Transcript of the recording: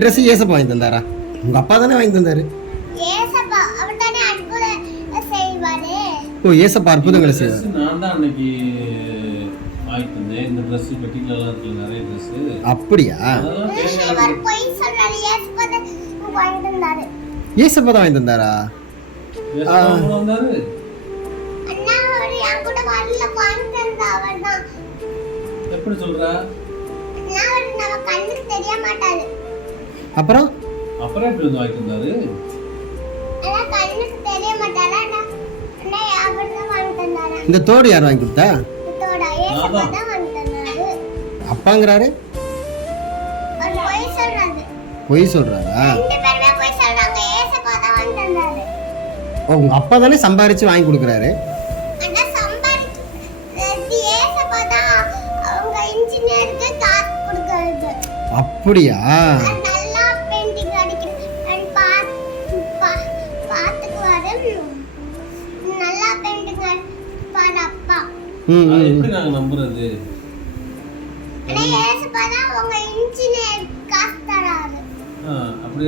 Dress ஏசப்பா வாங்கி தந்தாரா? உங்க அப்பா தானே வாங்கி தந்தாரு. ஏசப்பா அவர் தானே அற்புதம் செய்வாரு. ஓ, ஏசப்பா அற்புதங்களை செய்வார். நான் தான் அன்னைக்கு வாங்கி தந்தேன். இந்த ட்ரெஸ் பெட்டிலலாம் இருக்கு, நிறைய ட்ரெஸ். அப்படியா? இவர் போய் சொல்றாரு. ஏசப்பா தான் வாங்கி தந்தாரு. ஏசப்பா தான் வாங்கி தந்தாரா? வந்தாரு. அண்ணா அவர் என் கூட வரல, வாங்கி தந்தா அவர் தான். எப்படி சொல்றா? அண்ணா அவர் நம்ம கண்ணுக்கு தெரிய மாட்டாரு. அப்புறம் எப்படி வந்து வாங்கி தந்தாரு? அண்ணா கண்ணுக்கு தெரிய மாட்டாரா? அண்ணா அவர் தான் வாங்கி தந்தாரா? இந்த தோடு யார் வாங்கி கொடுத்தா? இதோட ஏசப்பா தான் வாங்கி தந்தாரு. அப்பாங்கிறாரு. அவர் போய் சொல்றாரு. பொய் சொல்றாரா? ரெண்டு பேருமே போய் சொல்றாங்க. ஏசப்பா தான் வாங்கி தந்தாரு. ஓ, உங்க அப்பா தானே சம்பாரிச்சு வாங்கி கொடுக்குறாரு. அண்ணா சம்பாதிச்சு ஏசப்பா தான் அவங்க இன்ஜினியருக்கு காசு கொடுக்கறது. அப்படியா? நல்லா பெயிண்டிங் அடிக்கிறது பாத்துக்குவாரு. நல்லா பெயிண்டிங் அடிப்பாரு அப்பா. அது எப்படி நாங்க நம்புறது? ஆனா ஏசப்பா தான் அவங்க இன்ஜினியர் காசு தராரு. அப்படி